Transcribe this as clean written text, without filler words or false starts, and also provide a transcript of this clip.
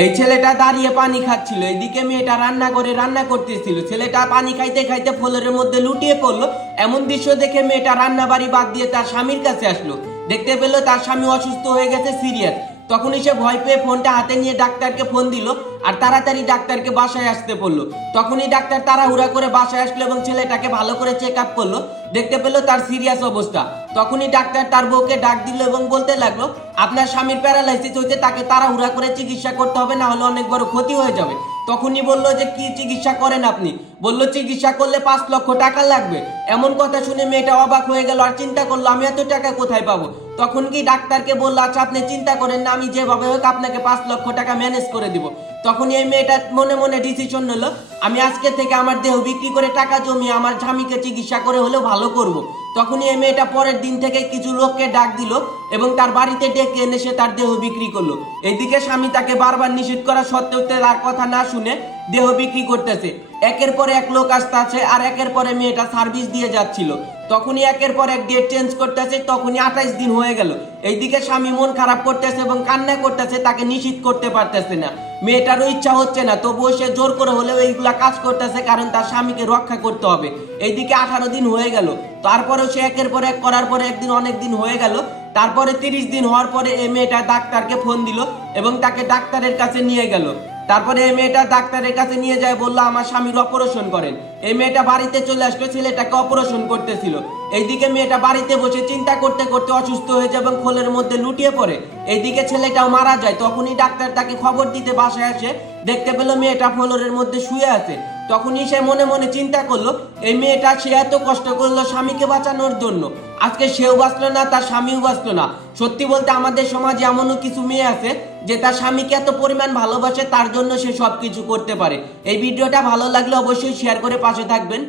এই ছেলেটা দাঁড়িয়ে পানি খাচ্ছিল, এদিকে মেয়েটা রান্না করে রান্না করতেছিল। ছেলেটা পানি খাইতে খাইতে ফ্লোরের মধ্যে লুটিয়ে পড়লো। এমন দৃশ্য দেখে মেয়েটা রান্না বাড়ি বাদ দিয়ে তার স্বামীর কাছে আসলো। দেখতে পেলো তার স্বামী অসুস্থ হয়ে গেছে, সিরিয়াস। তখনই সে ভয় পেয়ে ফোনটা হাতে নিয়ে ডাক্তারকে ফোন দিল আর তাড়াতাড়ি ডাক্তারকে বাসায় আসতে বললো। তখনই ডাক্তার তাড়াহুড়া করে বাসায় আসলো এবং ছেলেটাকে ভালো করে চেক আপ করলো। দেখতে পেলো তার সিরিয়াস অবস্থা। তখনই ডাক্তার তার বউকে ডাক দিল এবং বলতে লাগলো, আপনার স্বামীর প্যারালাইসিস হয়েছে, তাকে তাড়াহুড়া করে চিকিৎসা করতে হবে, না হলে অনেক বড় ক্ষতি হয়ে যাবে। তখনই বললো যে কি চিকিৎসা করেন আপনি? বললো চিকিৎসা করলে 5 লক্ষ টাকা লাগবে। এমন কথা শুনে মেয়েটা অবাক হয়ে গেল আর চিন্তা করলো, আমি এত টাকা কোথায় পাবো? তখন কি ডাক্তারকে বললো, আচ্ছা আপনি চিন্তা করেন না, আমি যেভাবে হোক আপনাকে 5 লক্ষ টাকা ম্যানেজ করে দিব। তখনই এই মেয়েটা মনে মনে ডিসিশন নিল, আমি আজকে থেকে আমার দেহ বিক্রি করে টাকা জমিয়ে আমার স্বামীকে চিকিৎসা করে হলেও ভালো করব। তখনই এই মেয়েটা পরের দিন থেকে কিছু লোককে ডাক দিল এবং তার বাড়িতে ডেকে এনে সে তার দেহ বিক্রি করলো। এইদিকে স্বামী তাকে বারবার নিষেধ করা সত্ত্বেও তার কথা না শুনে দেহ বিক্রি করতেছে। একের পর এক লোক আসতেছে আর একের পরে মেয়েটা সার্ভিস দিয়ে যাচ্ছিল। তখনই একের পর এক ডেট চেঞ্জ করতেছে, তখনই 28 দিন হয়ে গেল। এইদিকে স্বামী মন খারাপ করতেছে এবং কান্না করতেছে, তাকে নিষেধ করতে পারতেছে না। মেয়েটারও ইচ্ছা হচ্ছে না, তবুও সে জোর করে হলেও এইগুলা কাজ করতেছে, কারণ তার স্বামীকে রক্ষা করতে হবে। এইদিকে 18 দিন হয়ে গেল, তারপরেও সে একের পর এক করার পরে একদিন অনেক দিন হয়ে গেল। তারপরে 30 দিন হওয়ার পরে এই মেয়েটা ডাক্তারকে ফোন দিল এবং তাকে ডাক্তারের কাছে নিয়ে গেল। তারপরে এই মেয়েটা ডাক্তারের কাছে নিয়ে যায়, বললো আমার স্বামীর অপারেশন করেন। এই মেয়েটা বাড়িতে চলে আসলো, ছেলেটাকে অপারেশন করতেছিল। এইদিকে মেয়েটা বাড়িতে বসে চিন্তা করতে করতে অসুস্থ হয়ে যায় এবং খোলের মধ্যে লুটিয়ে পড়ে। এইদিকে ছেলেটাও মারা যায়। তখনই ডাক্তার তাকে খবর দিতে বাসায় আসে, দেখতে পেলো মেয়েটা ফ্লোরের মধ্যে শুয়ে আছে। তখনই সে মনে মনে চিন্তা করলো, এই মেয়েটা সে এত কষ্ট করলো স্বামীকে বাঁচানোর জন্য, আজকে সেও বাঁচলো না, তার স্বামীও বাঁচলো না। সত্যি বলতে আমাদের সমাজে এমনও কিছু মেয়ে আছে যে তার স্বামীকে এত পরিমাণ ভালোবাসে, তার জন্য সে সবকিছু করতে পারে। এই ভিডিওটা ভালো লাগলে অবশ্যই শেয়ার করে পাশে থাকবেন।